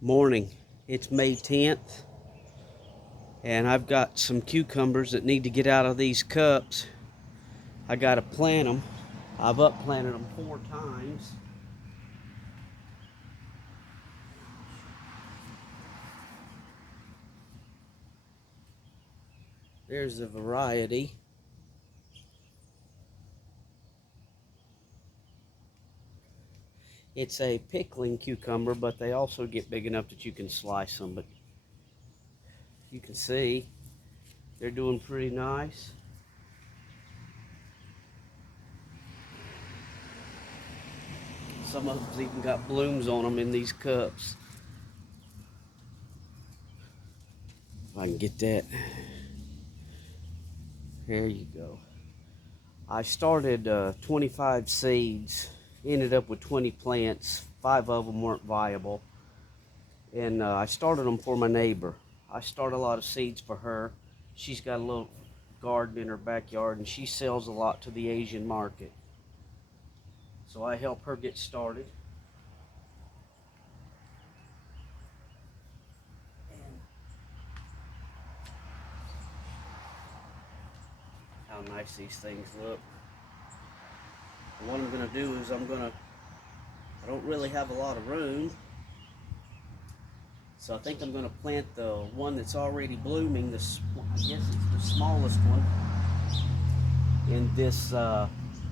Morning. It's May 10th, and I've got some cucumbers that need to get out of these cups. I gotta plant them. I've upplanted them 4 times. There's a variety. It's a pickling cucumber, but they also get big enough that you can slice them. But you can see they're doing pretty nice. Some of them's even got blooms on them in these cups. If I can get that. There you go. I started 25 seeds, ended up with 20 plants. 5 of them weren't viable, and I started them for my neighbor. I start a lot of seeds for her. She's got a little garden in her backyard, and she sells a lot to the Asian market. So I help her get started. And how nice these things look. And what I'm going to do is I don't really have a lot of room, so I think I'm going to plant the one that's already blooming, I guess it's the smallest one, in this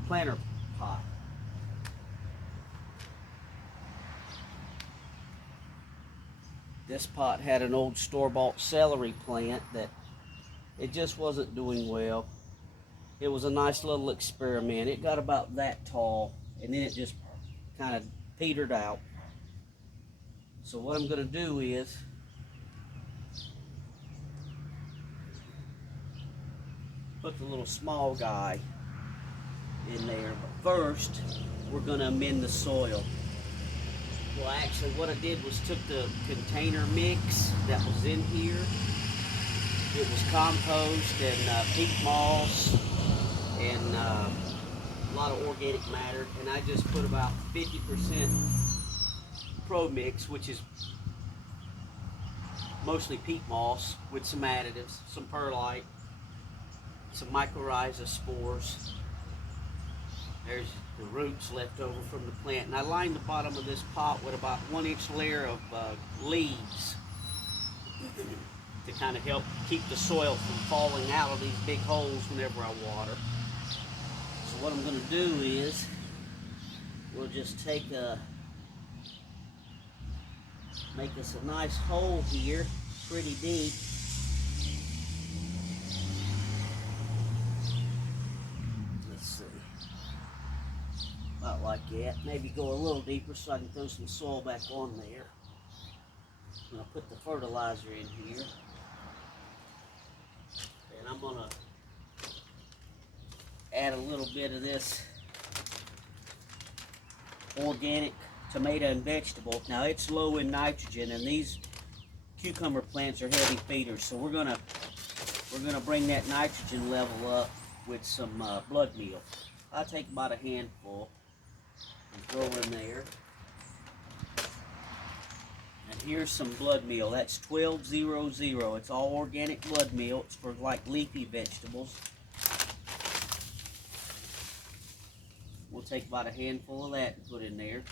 planter pot. This pot had an old store-bought celery plant that it just wasn't doing well. It was a nice little experiment. It got about that tall, and then it just kind of petered out. So what I'm going to do is put the little small guy in there. But first, we're going to amend the soil. Well, actually, what I did was took the container mix that was in here. It was compost and peat moss and a lot of organic matter, and I just put about 50% Pro Mix, which is mostly peat moss with some additives, some perlite, some mycorrhiza spores. There's the roots left over from the plant, and I lined the bottom of this pot with about 1-inch layer of leaves to kind of help keep the soil from falling out of these big holes whenever I water. So what I'm going to do is we'll just make us a nice hole here, pretty deep. Let's see, about like that. Maybe go a little deeper so I can throw some soil back on there. I'm going to put the fertilizer in here, and I'm going to add a little bit of this organic tomato and vegetable. Now it's low in nitrogen, and these cucumber plants are heavy feeders, so we're gonna bring that nitrogen level up with some blood meal. I'll take about a handful and throw in there. And here's some blood meal. That's 1200. It's all organic blood meal. It's for like leafy vegetables. We'll take about a handful of that and put in there.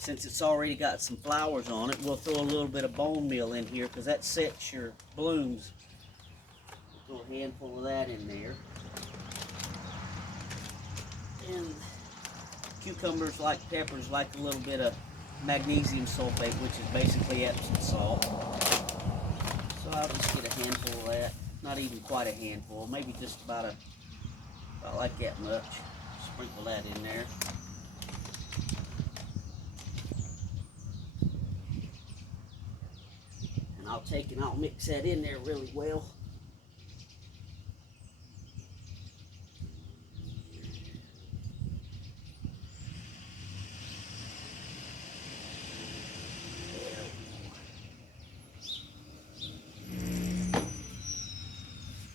Since it's already got some flowers on it, we'll throw a little bit of bone meal in here because that sets your blooms. We'll throw a handful of that in there. And cucumbers, like peppers, like a little bit of magnesium sulfate, which is basically Epsom salt. So I'll just get a handful of that. Not even quite a handful, maybe just about like that much. Sprinkle that in there. And I'll mix that in there really well.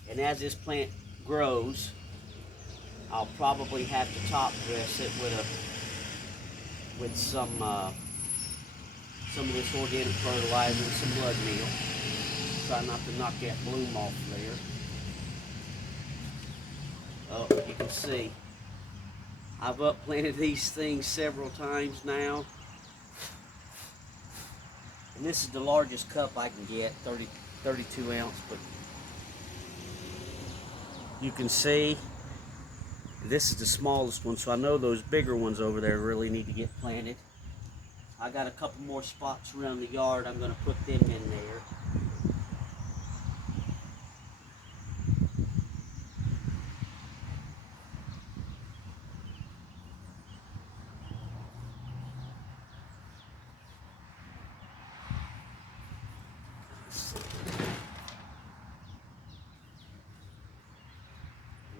And as this plant grows, I'll probably have to top dress it with with some of this organic fertilizer and some blood meal. Try not to knock that bloom off there. Oh, you can see I've upplanted these things several times now. And this is the largest cup I can get, 32 ounce, but you can see this is the smallest one, so I know those bigger ones over there really need to get planted. I got a couple more spots around the yard. I'm going to put them in there.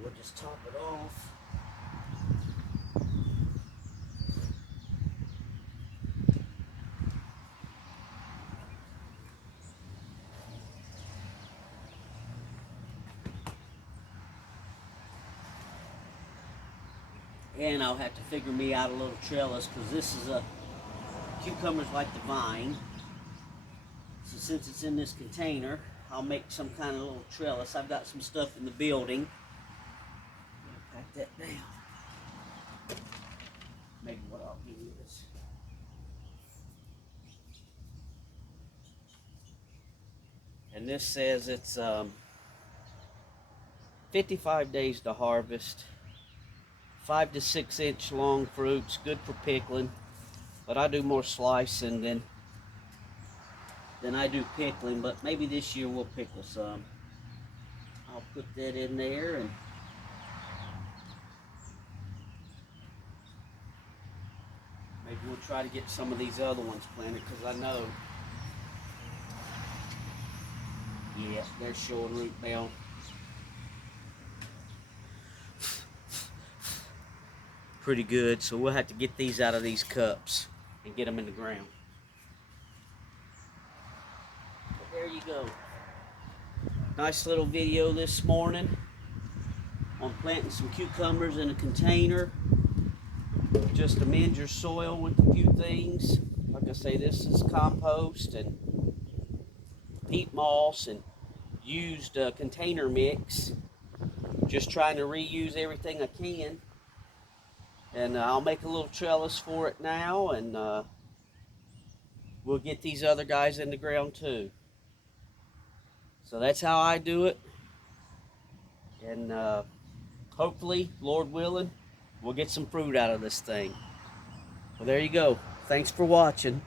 We'll just top it off. And I'll have to figure me out a little trellis, because this is cucumbers like the vine. So since it's in this container, I'll make some kind of little trellis. I've got some stuff in the building. Pack that down. Maybe what I'll do is and this says it's 55 days to harvest, 5 to 6 inch long fruits, good for pickling, but I do more slicing than I do pickling, but maybe this year we'll pickle some. I'll put that in there, and maybe we'll try to get some of these other ones planted, because I know, yeah, they're showing root bell. Pretty good, so we'll have to get these out of these cups and get them in the ground. But there you go. Nice little video this morning on planting some cucumbers in a container. Just amend your soil with a few things. Like I say, this is compost and peat moss and used container mix. Just trying to reuse everything I can. And I'll make a little trellis for it now, and we'll get these other guys in the ground too. So that's how I do it. And hopefully, Lord willing, we'll get some fruit out of this thing. Well, there you go. Thanks for watching.